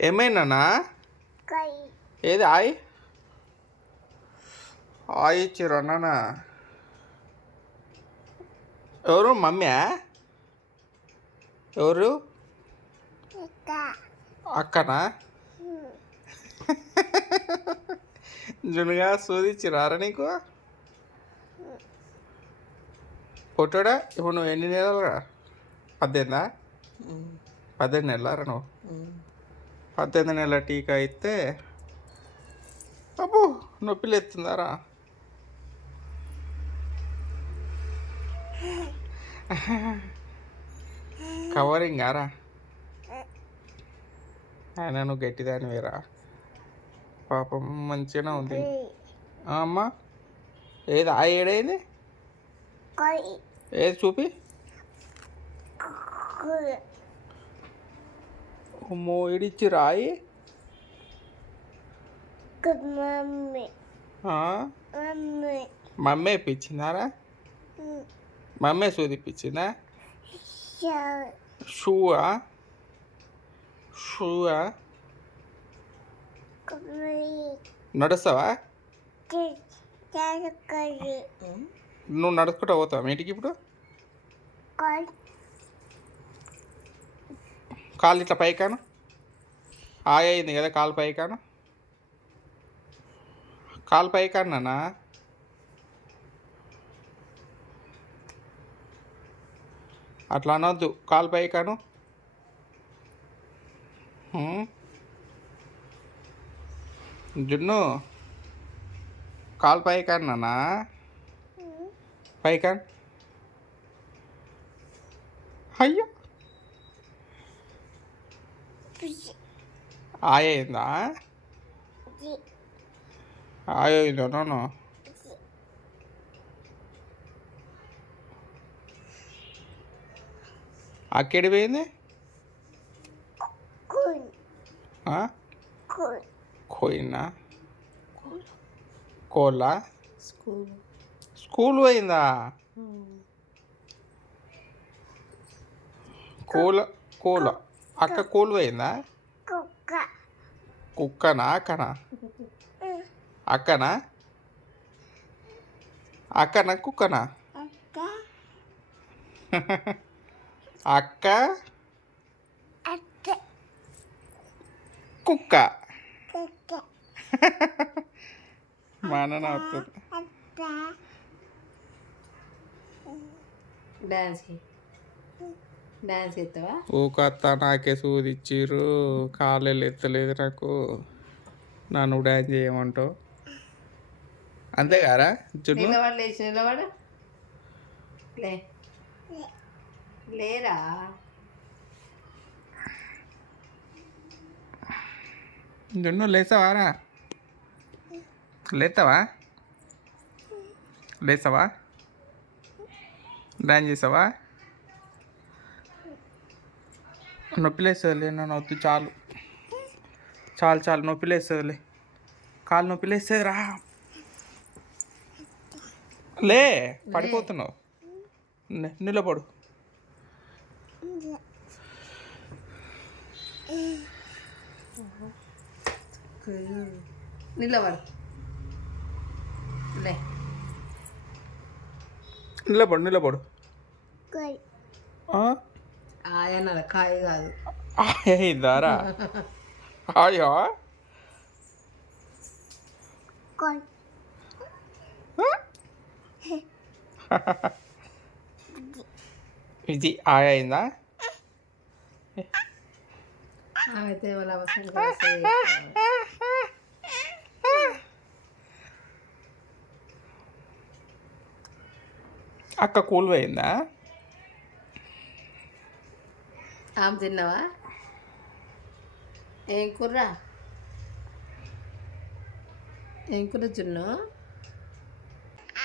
ఏమైనానా కై. ఏది ఆయ్? ఆయ్ ఇచ్చిర్రు అన్నానా? ఎవరు? మమ్మీ ఎవరు? అక్కనా? జునుగా సూదిచ్చిరారా నీకు? పొట్టోడా? ఇప్పుడు నువ్వు ఎన్ని నెలలుగా పద్దెనిమిదా? పద్దెనిమిది నెలలారా నువ్వు? పద్దెనిమిది నెలల టీకా అయితే అబ్బో నొప్పి లేస్తుందారా? కవరింగ్ ఆరా ఆయన నువ్వు గట్టిదాని వేరా పాపం మంచిగానే ఉంది. అమ్మా ఏది ఆ ఏడైంది? ఏది చూపి? అమ్మో ఇడిచ్చి రాయి మమ్మీ మమ్మీ మమ్మే ఇప్పించిందారా మమ్మే సూదిప్పించిందా షో షూవా? షూవా? నడుస్తావా? నువ్వు నడుచుకుంటా పోతావా ఇంటికి ఇప్పుడు? కాలు ఇట్లా పైకాను? ఆయ అయింది కదా కాలు పైకాను? కాలు పైకానా అట్లా అనొద్దు. కాలు పైకాను. జున్ను కాలు పైకానా పైకాన్. అయ్యో! ఆయ అయిందా ఆయ అయిందా నోను అక్కడి పోయింది? కోయినా. కోలా? స్కూల్. స్కూల్ పోయిందా? కూల? కూల. అక్క కూల్ పోయిందా కుక్క. కుక్కనా అక్కనా? అక్కనా? అక్కనా కుక్కనా? అక్క. అక్క? అక్క కుక్క. కుక్క. మా అన్న నవ్వుతుంది అక్క డాన్స్ డాన్స్ చేస్తావా? ఊకత్త నాకే సూదిచ్చిర్రు. కాళ్ళు ఎత్తలేదు నాకు. నన్ను డ్యాన్స్ చేయమంటావు. అంతే కారా జున్ను? నిలబడి లేచి నిలబడు. లే. లేరా? జున్ను లేస్తావారా? లేస్తావా? లేస్తావా? డ్యాన్స్ చేస్తావా? నొప్పి లేస్తుందిలే నన్ను వద్దు చాలు. చాలు చాలు నొప్పి లేస్తుందిలే. కాలు నొప్పి లేస్తుంది రా లే పడిపోతున్నావు. నిలబడు నిలబడు లే. నిలబడు నిలబడు కుల్ ఆ? ఆయన కాయ కాదు అయ్యో కుల్ ఇది ఆయ్ అయిందా ఆమె తేవల అవసరం కాదు. అక్క కూల్ పోయిందా ఆమె తిన్నావా? ఏం కూర? ఏం కూర జున్ను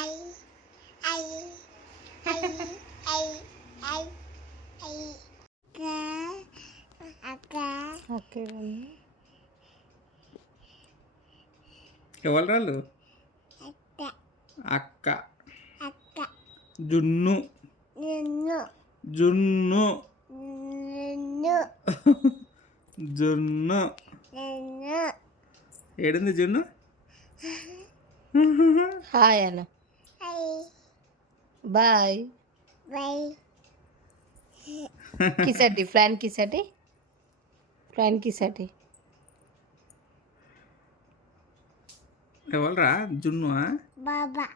ఐ ఐ ఐ ఐ ఐ ఐ అక్క అక్క ఓకే ఎవరు రాళ్ళు? అక్క అక్క. అక్క. జున్ను. జున్ను. నిన్ను జున్ను. ఏడుంది జున్ను? హాయ్ అన్న. బాయ్. బై కిసటి ఫ్లాన్ కిసటి. ఫ్లాన్ కిసటి. ఎవరురా? జున్ను బాబా.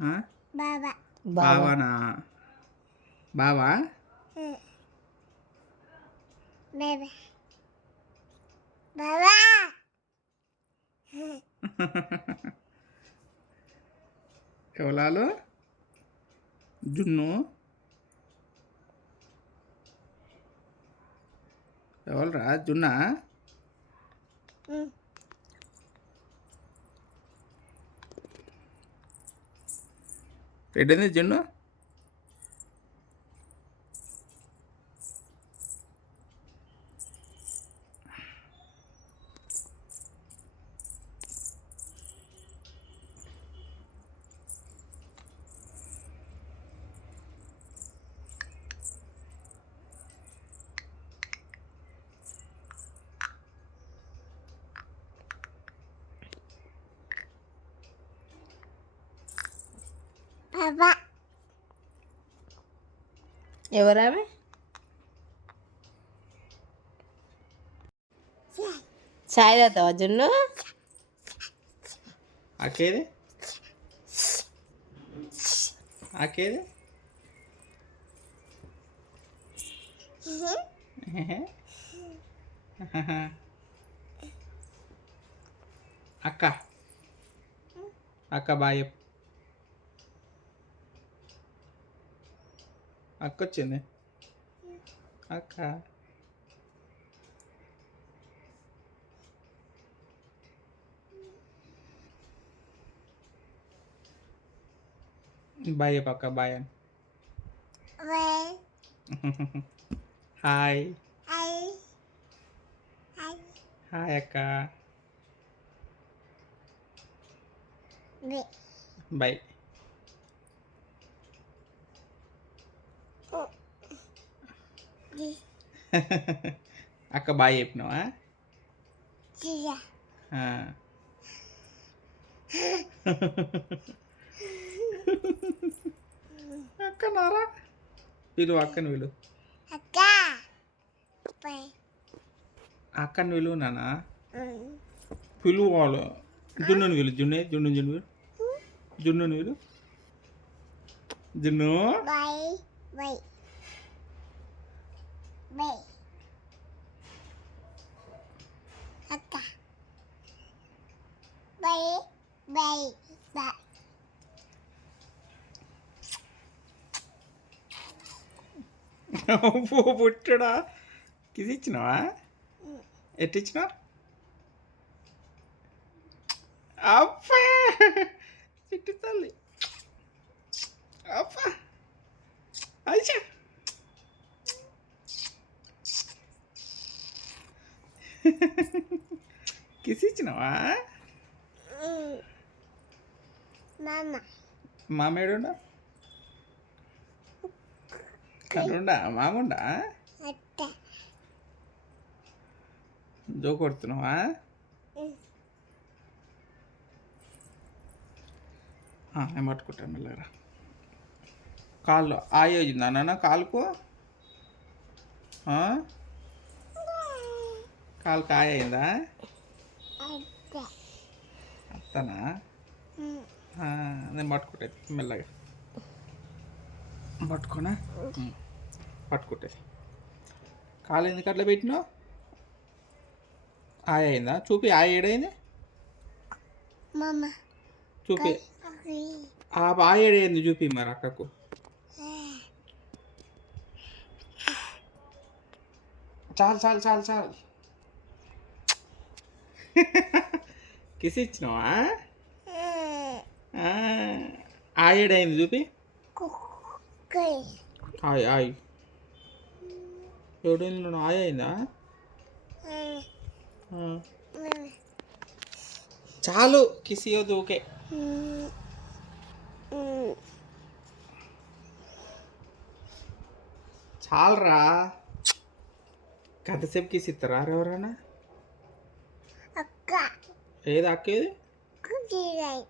బాబా. బాబా బావానా? బావా? బాబా బాబా ఎవలాలు? జున్ను. ఎవరురా జున్నా? ఎడింది జున్ను? బాబా ఎవరామె? చాయ్ తాగుతావా జున్ను? అక్కేది? అక్కేది? అక్క. అక్క బాయ్ చెప్పు. అక్క వచ్చింది అక్క బాయ్ చెప్పు అక్క బాయ్ అని బై హాయ్ ఐ ఐ హాయ్ అక్క బై బాయ్ అక్క బాయ్ చెప్పినావా. అక్క నారా? పిలువు అక్కని విలు అక్క. అక్కని విలువు నానా? పిలువు వాళ్ళు. జున్నుని విలు జున్నే జున్ను జున్ను విలు జున్నుని విలు జున్ను? బై బై బై అక్క బై బై బై పుట్టడా. కిసి ఇచ్చినావా ఎట్టిచ్చినా? అప్పా! చిట్టి తల్లి. అప్పా! అయిచా కిసి ఇచ్చినావా మామ మామేడుండా కన్నుండా మాముండా జో కొడుతున్నావా ఆ, నేను పట్టుకుంటాను మెల్లగా కాళ్ళు ఆయి వచ్చిందా నాన్న కాలుకు ఆ? కాలుకు ఆయ అయిందా అత్త అత్తనా నేను పట్టుకుంటేది మెల్లగా. పట్టుకోనా. పట్టుకుంటేది కాలు ఎందుకు అట్లా పెట్టినావు? ఆయ అయిందా చూపి ఆయ ఏడైంది? చూపి. ఆ ఆయ ఏడైంది చూపి మరి అక్కకు. చాలు చాలు చాలు చాలు. కిస్ ఇచ్చినావా ఆ, చూపి. ఆయ్ ఆయ్. ఏడైంది నువ్వు ఆయ అయిందా? చాలు కిసి వద్దు ఓకే చాలరా. కథసేపు కిస్ ఇస్తారా ఎవరైనా? ఏది అక్కేది కుకిరాయి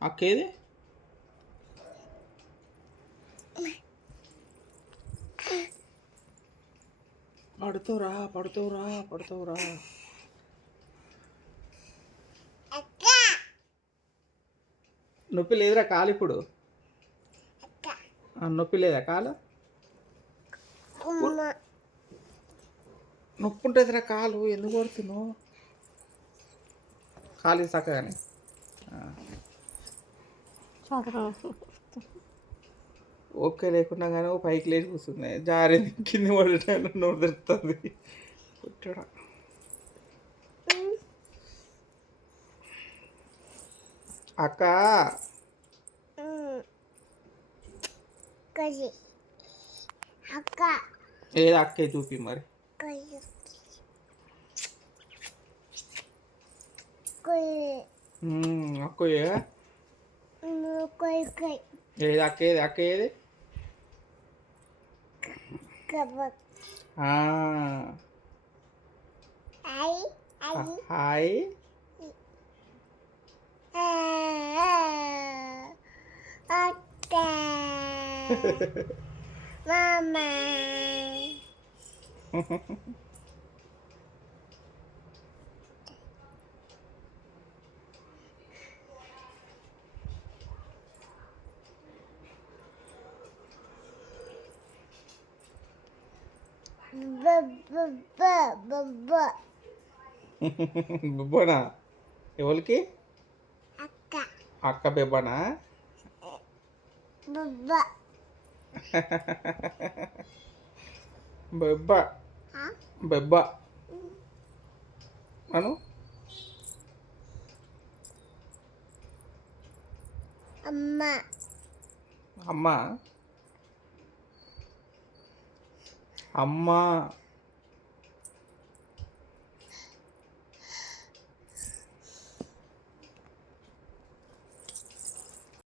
అక్కేది పడుతావురా పడుతావురా పడుతావురా అక్క నొప్పి లేదురా కాలు ఇప్పుడు అక్క నొప్పి లేదా కాలు నొప్పి ఉంటుందిరా కాలు ఎందుకు కొడుతున్నావు కాలు చక్కగానే ఓకే లేకుండా కానీ ఓ పైకి లేచి కూర్చుంది. జారింది కింద పడటాను నోరు దొరుకుతుంది పుట్టడా. అక్క. అక్క. ఏది అక్కే చూపి మరి? కజి కొయ్ అక్కయ్య కొయ్ కొయ్ ఏది అక్కేది అక్కేది కబక్ ఆ, ఐ ఐ హాయ్ అత్త మామా బబ్బ బెబ్బనా ఎవరికి అక్క అక్క బెబ్బనా బబ్బ బెబ్బ. బెబ్బ. అను. అమ్మ. అమ్మ. అమ్మ.